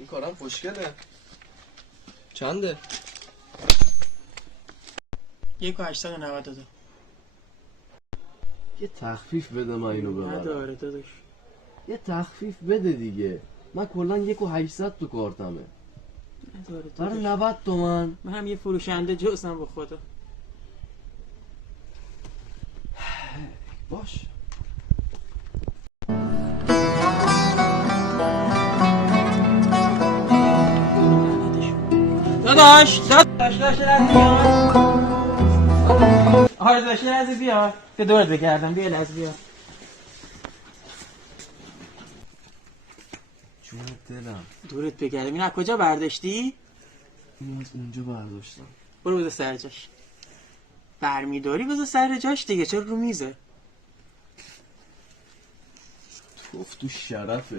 این کارم خوشگله. چنده؟ 1892. یه تخفیف بده من اینو ببرم. نداره داداش. یه تخفیف بده دیگه. من کلا 1800 تو کارتمه. نداره برای داداش. 90 تومن. من هم یه فروشنده جزم به خدا. باش. داداش بیار. آره داداش لحظه بیار. که دورت بگردم بیا لحظه بیار. جون دلم. دورت بگردم. این از کجا برداشتی؟ اینو از اونجا برداشتم. برو بذار سر جاش. برمیداری بذار سر جاش دیگه، چرا رو میزه؟ توف تو شرفت.